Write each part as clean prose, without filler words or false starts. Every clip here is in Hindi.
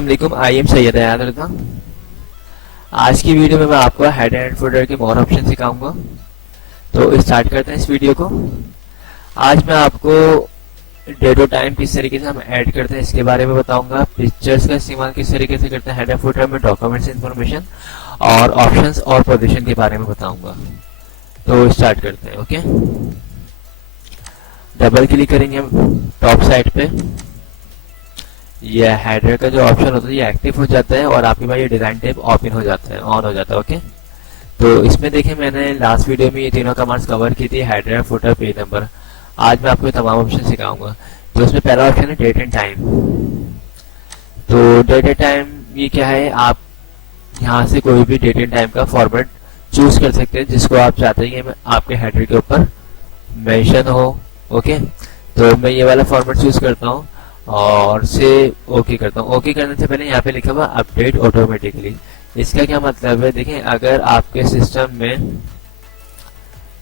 अस्सलाम वालेकुम, आई एम सैयद हयात रज़ा। आज की वीडियो में मैं आपको हेडर एंड फुटर के मोर ऑप्शन सिखाऊंगा। तो स्टार्ट करते हैं इस वीडियो को। आज मैं आपको डेट और टाइम किस तरीके से हम ऐड करते हैं इसके बारे में बताऊंगा। पिक्चर्स का इस्तेमाल किस तरीके से करते हैं हेडर फुटर में, डॉक्यूमेंट्स इन्फॉर्मेशन और ऑप्शंस और पोजीशन के बारे में बताऊंगा। तो स्टार्ट करते हैं। ओके, डबल क्लिक करेंगे हम टॉप साइड पे। ये हेडर का जो ऑप्शन होता है ये एक्टिव हो जाता है और आपके पास ये डिजाइन टैब ओपन हो जाता है, ऑन हो जाता है। ओके, तो इसमें देखिए मैंने लास्ट वीडियो में ये तीनों कमांड्स कवर की थी, हेडर, फुटर, पेज नंबर। आज मैं आपको ये तमाम ऑप्शन सिखाऊंगा। तो इसमें पहला ऑप्शन है डेट एंड टाइम। तो डेट एंड टाइम ये क्या है, आप यहाँ से कोई भी डेट एंड टाइम का फॉर्मेट चूज कर सकते हैं जिसको आप चाहते हैं कि आपके हेडर के ऊपर मेंशन हो। ओके, तो मैं ये वाला फॉर्मेट चूज करता हूँ और से ओके करता हूँ। ओके करने से पहले यहाँ पे लिखा हुआ अपडेट ऑटोमेटिकली। इसका क्या मतलब है, देखें अगर आपके सिस्टम में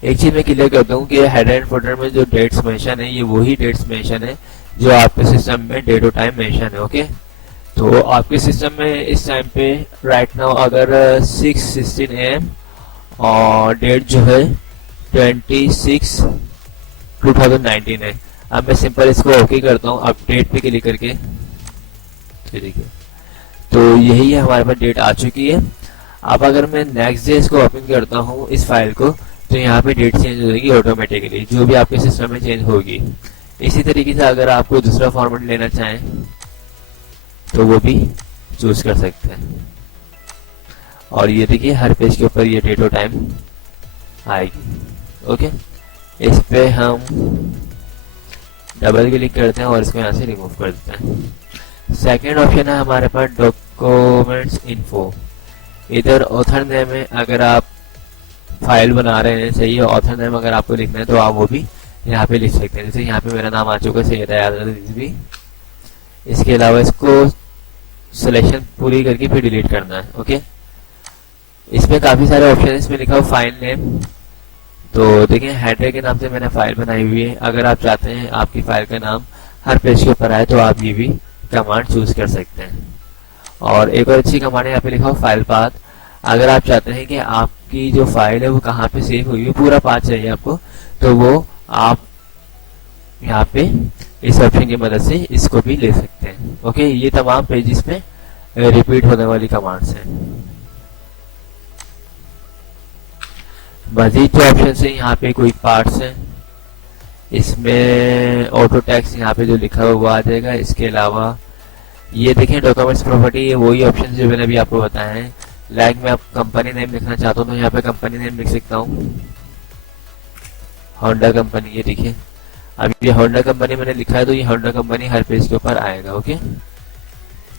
एक चीज मैं क्लियर करता हूँ कि हेडर एंड फुटर में जो डेट्स मेंशन है ये वही डेट्स मेंशन है जो आपके सिस्टम में डेट और टाइम मेंशन है। ओके, तो आपके सिस्टम में इस टाइम पे राइट नाउ अगर 6:16 AM और डेट जो है 26/2019 है। अब मैं सिंपल इसको ओके करता हूँ अपडेट पे क्लिक करके। ठीक है, तो यही है, हमारे पास डेट आ चुकी है। अब अगर मैं नेक्स्ट डे इसको ओपन करता हूँ इस फाइल को, तो यहाँ पे डेट चेंज हो जाएगी ऑटोमेटिकली, जो भी आपके सिस्टम में चेंज होगी। इसी तरीके से अगर आप कोई दूसरा फॉर्मेट लेना चाहें तो वो भी चूज कर सकते हैं। और ये देखिए हर पेज के ऊपर ये डेट और टाइम आएगी। ओके, इस पे हम डबल क्लिक करते हैं और इसको यहाँ से रिमूव कर देते हैं। सेकेंड ऑप्शन है हमारे पास डॉक्यूमेंट्स इन्फो। इधर ऑथर नेम है, अगर आप फाइल बना रहे हैं, सही है, ऑथर नेम अगर आपको लिखना है तो आप वो भी यहाँ पे लिख सकते हैं। जैसे यहाँ पे मेरा नाम आ चुका है सैयद हयात रज़ा। इसके अलावा इसको सिलेक्शन पूरी करके फिर डिलीट करना है। ओके, इसमें काफी सारे ऑप्शन है। इसमें लिखा हुआ फाइल नेम, तो देखिए हेडर के नाम से मैंने फाइल बनाई हुई है। अगर आप चाहते हैं आपकी फाइल का नाम हर पेज के ऊपर आए तो आप ये भी कमांड चूज कर सकते हैं। और एक और अच्छी कमांड है, यहाँ पे लिखा हुआ फाइल पाथ। अगर आप चाहते हैं कि आपकी जो फाइल है वो कहाँ पे सेव हुई है, पूरा पाथ चाहिए आपको, तो वो आप यहाँ पे इस ऑप्शन की मदद से इसको भी ले सकते हैं। ओके, ये तमाम पेजेस में रिपीट होने वाली कमांड्स हैं। मजीद जो ऑप्शन है यहाँ पे क्विक पार्ट्स हैं, इसमें ऑटो टैक्स यहाँ पे जो लिखा हुआ वो आ जाएगा। इसके अलावा ये देखें डॉक्यूमेंट्स प्रॉपर्टी, ये वही ऑप्शन जो मैंने अभी आपको बताया है। लाइक मैं आप कंपनी नेम लिखना चाहता हूँ तो यहाँ पे कंपनी नेम लिख सकता हूँ, होंडा कंपनी। ये देखिए अब ये होंडा कंपनी मैंने लिखा है तो ये होंडा कंपनी हर पेज के ऊपर आएगा। Okay,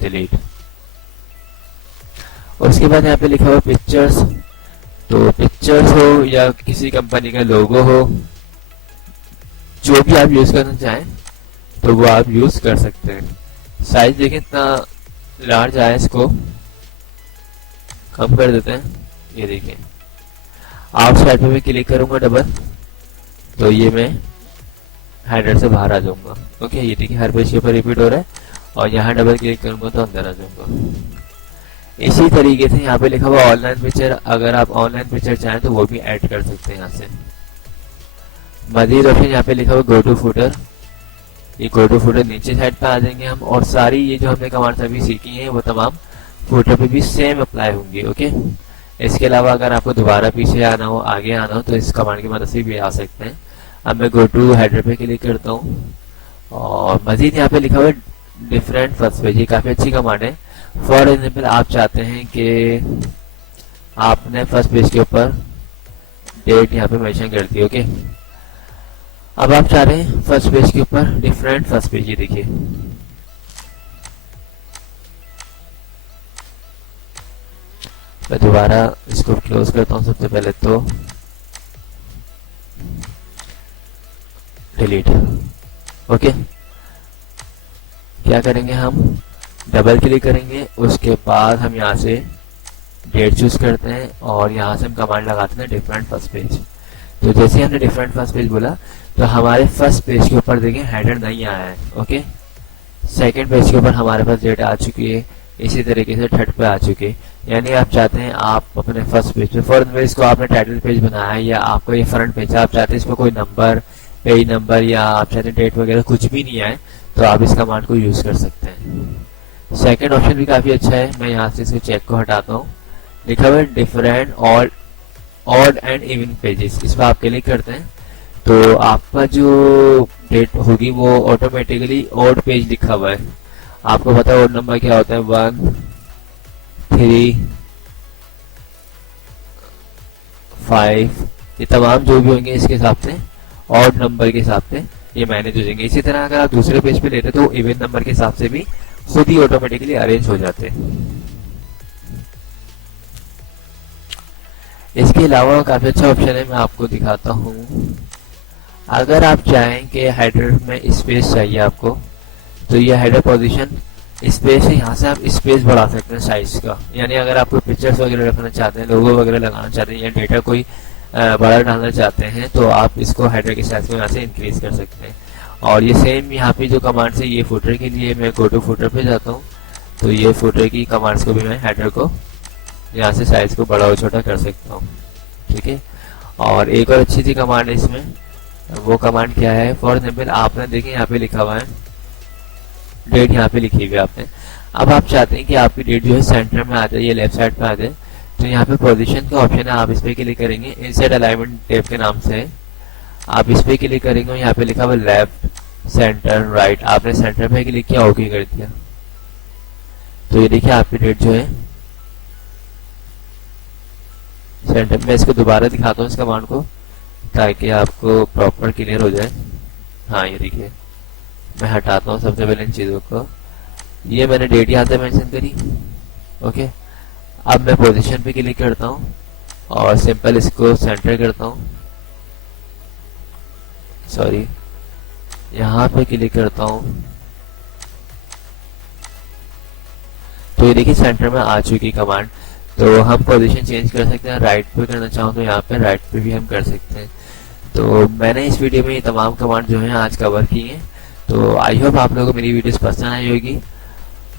delete. और उसके बाद यहाँ पे लिखा हुआ पिक्चर्स, तो पिक्चर्स हो या किसी कंपनी का लोगो हो, जो भी आप यूज करना चाहें तो वो आप यूज कर सकते हैं। साइज देखें इतना लार्ज आया, इसको कम कर देते हैं। ये देखिए आउट साइड पे मैं क्लिक करूंगा डबल, तो ये मैं हेडर से बाहर आ जाऊंगा। ओके, ये देखिए हर पेज के ऊपर रिपीट हो रहा है और यहाँ डबल क्लिक करूंगा तो अंदर आ जाऊंगा। इसी तरीके से यहाँ पे लिखा हुआ ऑनलाइन पिक्चर, अगर आप ऑनलाइन पिक्चर चाहें तो वो भी ऐड कर सकते हैं यहाँ से। मजीद ऑप्शन यहाँ पे लिखा हुआ गो टू फुटर। ये गो टू फुटर नीचे साइड पे आ जाएंगे हम, और सारी ये जो हमने कमांड्स अभी सीखी हैं वो तमाम फुटर पे भी सेम अप्लाई होंगी। ओके, इसके अलावा अगर आपको दोबारा पीछे आना हो, आगे आना हो, तो इस कमांड की मदद से भी आ सकते हैं। अब मैं गो टू हेडर पे क्लिक करता हूँ और मजीद यहाँ पे लिखा हुआ डिफरेंट फर्स्ट पेज। ये काफी अच्छी कमांड है। फॉर एग्जाम्पल आप चाहते हैं कि आपने फर्स्ट पेज के ऊपर डेट यहाँ पे मेंशन कर दी। ओके, अब आप चाह रहे हैं फर्स्ट पेज के ऊपर डिफरेंट फर्स्ट पेज। ये देखिए मैं दोबारा इसको क्लोज करता हूँ। सबसे पहले तो डिलीट। ओके, क्या करेंगे हम, डबल क्लिक करेंगे, उसके बाद हम यहाँ से डेट चूज करते हैं और यहाँ से हम कमांड लगाते हैं डिफरेंट फर्स्ट पेज। तो जैसे हमने डिफरेंट फर्स्ट पेज बोला तो हमारे फर्स्ट पेज के ऊपर देखें हेडर नहीं आया है। ओके, सेकंड पेज के ऊपर हमारे पास डेट आ चुकी है, इसी तरीके से थर्ड पे आ चुके। यानी आप चाहते हैं आप अपने फर्स्ट पेज पे, फॉर एग्जाम्पल इसको आपने टाइटल पेज बनाया है या आपका ये फ्रंट पेज है, आप चाहते हैं इसमें कोई नंबर, पेज नंबर या आप चाहते हैं डेट वगैरह कुछ भी नहीं आए, तो आप इस कमांड को यूज कर सकते हैं। सेकेंड ऑप्शन भी काफी अच्छा है। मैं यहाँ से इसको चेक को हटाता हूँ, लिखा हुआ है different odd and even pages, इस पर आप क्लिक करते हैं तो आपका जो डेट होगी वो ऑटोमेटिकली ऑड पेज लिखा हुआ है। आपको पता है ऑड नंबर क्या होता है, 1 3 5, ये तमाम जो भी होंगे इसके हिसाब से ऑड नंबर के हिसाब से ये मैनेज हो जाएंगे। इसी तरह अगर आप दूसरे पेज पे लेते तो इवन नंबर के हिसाब से भी खुद ही ऑटोमेटिकली अरेंज हो जाते हैं। इसके अलावा काफी अच्छा ऑप्शन है, मैं आपको दिखाता हूँ। अगर आप चाहें कि हेडर में स्पेस चाहिए आपको, तो ये हेडर पोजीशन स्पेस है, यहाँ से आप स्पेस बढ़ा सकते हैं साइज का। यानी अगर आप कोई पिक्चर्स वगैरह रखना चाहते हैं, लोगो वगैरह लगाना चाहते हैं या डेटा कोई बड़ा डालना चाहते हैं, तो आप इसको हेडर के साइज को यहाँ से इंक्रीज कर सकते हैं। और ये सेम यहाँ पे जो कमांड है, ये फुटर के लिए मैं गो टू फुटर पे जाता हूँ, तो ये फुटर की कमांड्स को भी मैं हेडर को यहाँ से साइज को बड़ा और छोटा कर सकता हूँ। ठीक है। और एक और अच्छी सी कमांड है इसमें, वो कमांड क्या है, फॉर एग्जाम्पल आपने देखें यहाँ पे लिखा हुआ है डेट, यहाँ पे लिखी हुई है आपने। अब आप चाहते हैं कि आपकी डेट जो है सेंटर में आ जाए, ये लेफ्ट साइड पे आ जाए, तो यहाँ पे पोजीशन का ऑप्शन है, आप इस पे क्लिक करेंगे, इंसर्ट अलाइनमेंट टैब के नाम से आप इस पे क्लिक करेंगे, यहाँ पे लिखा हुआ लेफ्ट सेंटर राइट, आपने सेंटर पे क्लिक किया, ओके कर दिया, तो ये देखिए आपकी डेट जो है सेंटर में। इसको दोबारा दिखाता हूँ इस कमांड को ताकि आपको प्रॉपर क्लियर हो जाए। हाँ ये देखिए, मैं हटाता हूँ सबसे पहले इन चीजों को। ये मैंने डेट यहाँ से मेंशन करी, ओके। अब मैं पोजीशन पे क्लिक करता हूँ और सिंपल इसको सेंटर करता हूँ, सॉरी यहाँ पे क्लिक करता हूँ, तो ये देखिए सेंटर में आ चुकी कमांड। तो हम पोजीशन चेंज कर सकते हैं, राइट पे करना चाहूँ तो यहाँ पे राइट पे भी हम कर सकते हैं। तो मैंने इस वीडियो में ये तमाम कमांड जो है आज कवर की हैं। तो आई होप आप लोगों को मेरी वीडियोस पसंद आई होगी।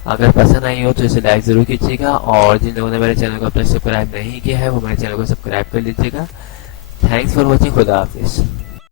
अगर पसंद आई हो तो इसे लाइक जरूर कीजिएगा, और जिन लोगों ने मेरे चैनल को अब तक सब्सक्राइब नहीं किया है वो मेरे चैनल को सब्सक्राइब कर लीजिएगा। थैंक्स फॉर वॉचिंग, खुदा हाफिज।